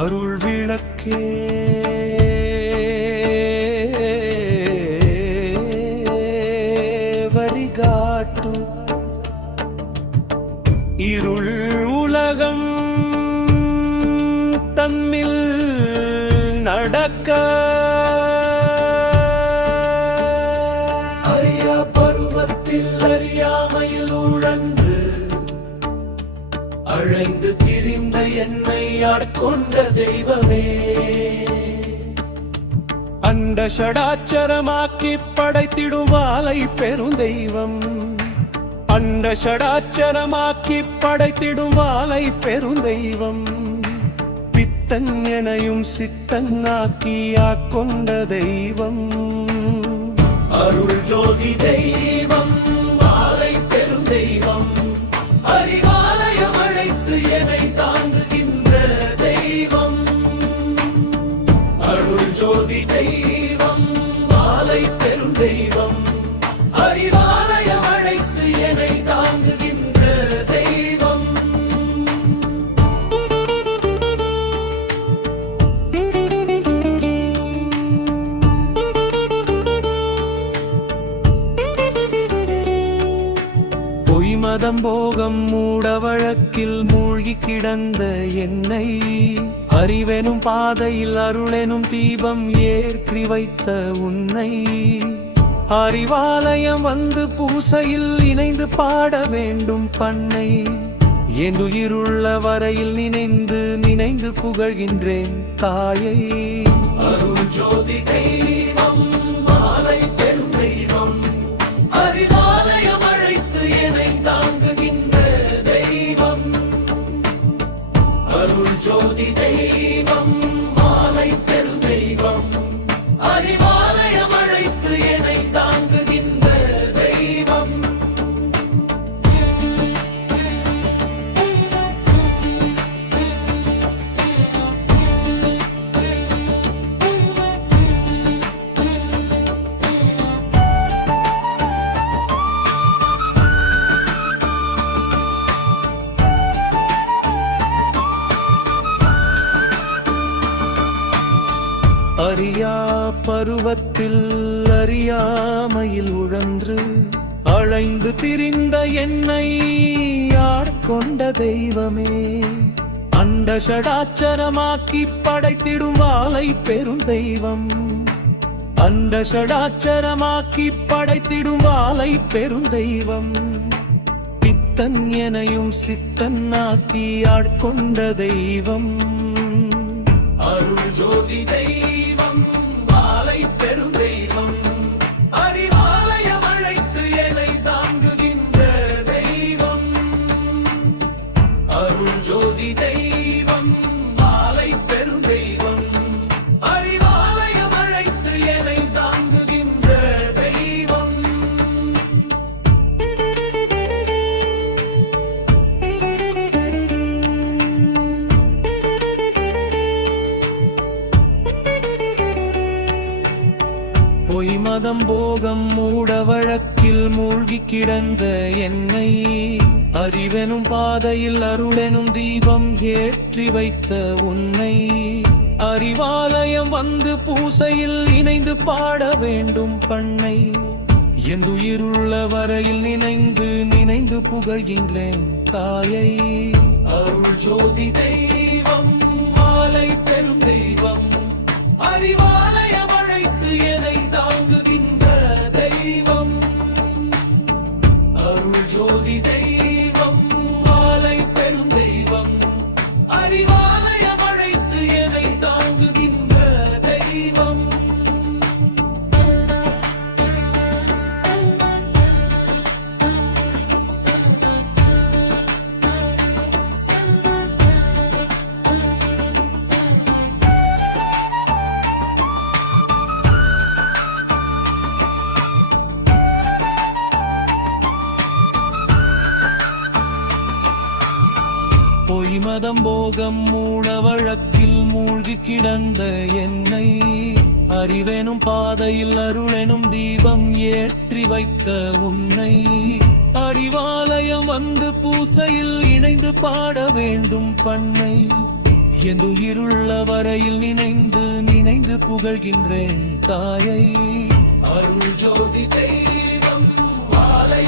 அருள் விளக்கே வழிகாட்டு இருள் உலகம் தம்மில் நடக்க அறியா பருவத்தில் அறியாமையில் உழன்று அழைந்து திரிந்த என்னை ஆட்கொண்ட தெய்வமே, அண்ட ஷடாச்சரமாக்கி படைத்திடும் வாளை பெருந்தெய்வம், அண்ட ஷடாச்சரமாக்கி படைத்திடும் வாளை பெருந்தெய்வம், பித்தன் எனையும் சித்தன் ஆக்கி ஆட்கொண்ட தெய்வம், அருள் ஜோதி தெய்வம், வாளை பெருந்தெய்வம், அறிவாலயம் அழைத்து என்னை தாங்குகின்ற தெய்வம், அருள் ஜோதி தெய்வம், வாளை பெருந்தெய்வம், அறிவாலயம் அழைத்து என்னை தாங்குகின்ற தெய்வம். மதம் போகம் மூட வழக்கில் மூழ்கி கிடந்த என்னை அறிவெனும் பாதையில் அருளெனும் தீபம் ஏற்றி வைத்த உன்னை அறிவாலயம் வந்து பூசையில் இணைந்து பாட வேண்டும் பண்ணை என் உயிருள்ள வரையில் நினைந்து நினைந்து புகழ்கின்றேன் தாயை, அருள் ஜோதி தெய்வம், வாளை பெரும் தெய்வம், அறிவாலயம் அழைத்து என்னை தாங்குகின்ற தெய்வம், அருள் ஜோதி தெய்வம், வாளை பெரும் தெய்வம், அறிவாலயம் அழைத்து என்னை தாங்குகின்ற தெய்வம். அறியா பருவத்தில் அறியாமையில் உழன்று அழைந்து திரிந்த என்னை ஆட்கொண்ட தெய்வமே, அண்ட ஷடாச்சரமாக்கி படைத்திடும் வாளை பெரும் தெய்வம், அண்ட ஷடாச்சரமாக்கி படைத்திடும் வாளை பெரும் தெய்வம், பித்தன் எனையும் சித்தன் ஆக்கி ஆட்கொண்ட தெய்வம், அருள் ஜோதி தெய்வம், வாளை பெரும் தெய்வம், அறிவாலயம் அழைத்து என்னை தாங்குகின்ற தெய்வம், அருள் ஜோதி தெய்வம், வாளை பெரும் தெய்வம், அறிவாலயம் அழைத்து என்னை தாங்குகின்ற தெய்வம். பொய் மதம் போகம் மூட வழக்கில் மூழ்கி கிடந்த என்னை அறிவெனும் பாதையில் அருளெனும் தீபம் ஏற்றி வைத்த உன்னை அறிவாலயம் வந்து பூசையில் இணைந்து பாட வேண்டும் பண்ணை என் உயிருள்ள வரையில் நினைந்து நினைந்து புகழ்கின்றேன் தாயை, அருள் ஜோதி தெய்வம், வாளை பெரும் தெய்வம், அறிவாலயம் அழைத்து என்னை தாங்குகின்ற தெய்வம், அருள் ஜோதி தெய்வம், வாளை பெரும் தெய்வம், அறிவாலயம் அழைத்து என்னை தாங்குகின்ற தெய்வம். பொய் மதம் போகம் மூட வழக்கில் மூழ்கி கிடந்த என்னை அறிவெனும் பாதையில் அருளெனும் தீபம் ஏற்றி வைத்த உன்னை அறிவாலயம் வந்து பூசையில் இணைந்து பாட வேண்டும் பண்ணை என் உயிருள்ள வரையில் நினைந்து நினைந்து புகழ்கின்றேன் தாயை. அருள் ஜோதி தெய்வம் வாழை